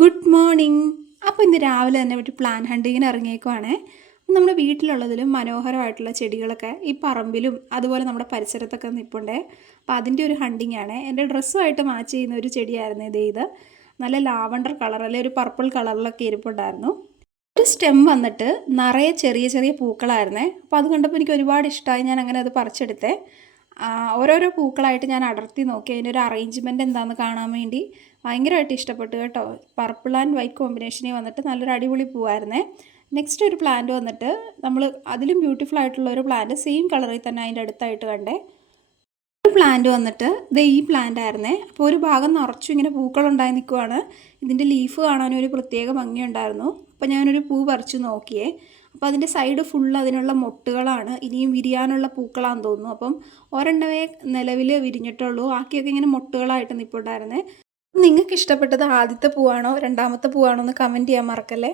Good morning. അപ്പോൾ ഇന്ന് രാവിലെ തന്നെ ഒരു പ്ലാൻ ഹണ്ടിങ്ങിന് ഇറങ്ങിയേക്കുവാണേ. നമ്മുടെ വീട്ടിലുള്ളതിലും മനോഹരമായിട്ടുള്ള ചെടികളൊക്കെ ഈ പറമ്പിലും അതുപോലെ നമ്മുടെ പരിസരത്തൊക്കെ നിൽപ്പുണ്ടേ. അപ്പോൾ അതിൻ്റെ ഒരു ഹണ്ടിങ് ആണ്. എൻ്റെ ഡ്രസ്സുമായിട്ട് മാച്ച് ചെയ്യുന്ന ഒരു ചെടിയായിരുന്നു ഇത്. നല്ല ലാവണ്ടർ കളർ അല്ലെ ഒരു പർപ്പിൾ കളറിലൊക്കെ ഇരിപ്പുണ്ടായിരുന്നു. ഒരു സ്റ്റെം വന്നിട്ട് നിറയെ ചെറിയ ചെറിയ പൂക്കളായിരുന്നേ. അപ്പോൾ അത് കണ്ടപ്പോൾ എനിക്ക് ഒരുപാട് ഇഷ്ടമായി. ഞാൻ അങ്ങനെ അത് പറിച്ചെടുത്തേ. ഓരോരോ പൂക്കളായിട്ട് ഞാൻ അടർത്തി നോക്കി. അതിൻ്റെ ഒരു അറേഞ്ച്മെൻറ്റ് എന്താണെന്ന് കാണാൻ വേണ്ടി ഭയങ്കരമായിട്ട് ഇഷ്ടപ്പെട്ടു കേട്ടോ. പർപ്പിൾ ആൻഡ് വൈറ്റ് കോമ്പിനേഷനിൽ വന്നിട്ട് നല്ലൊരു അടിപൊളി പൂവായിരുന്നേ. നെക്സ്റ്റ് ഒരു പ്ലാന്റ് വന്നിട്ട് നമ്മൾ അതിലും ബ്യൂട്ടിഫുൾ ആയിട്ടുള്ള ഒരു പ്ലാന്റ് സെയിം കളറിൽ തന്നെ അതിൻ്റെ അടുത്തായിട്ട് കണ്ടേ. ഒരു പ്ലാന്റ് വന്നിട്ട് ഈ പ്ലാന്റ് ആയിരുന്നേ. അപ്പോൾ ഒരു ഭാഗം നിറച്ചും ഇങ്ങനെ പൂക്കളുണ്ടായി നിൽക്കുവാണ്. ഇതിൻ്റെ ലീഫ് കാണാനും ഒരു പ്രത്യേക ഭംഗിയുണ്ടായിരുന്നു. അപ്പോൾ ഞാനൊരു പൂ പറിച്ചു നോക്കിയേ. അപ്പോൾ അതിൻ്റെ സൈഡ് ഫുള്ള് അതിനുള്ള മൊട്ടുകളാണ്. ഇനിയും വിരിയാനുള്ള പൂക്കളാണെന്ന് തോന്നുന്നു. അപ്പം ഒരെണ്ണമേ നിലവിൽ വിരിഞ്ഞിട്ടുള്ളൂ. ബാക്കിയൊക്കെ ഇങ്ങനെ മൊട്ടുകളായിട്ട് നിൽപ്പുണ്ടായിരുന്നേ. നിങ്ങൾക്ക് ഇഷ്ടപ്പെട്ടത് ആദ്യത്തെ പൂവാണോ രണ്ടാമത്തെ പൂവാണോ എന്ന് കമൻറ്റ് ചെയ്യാൻ മറക്കല്ലേ.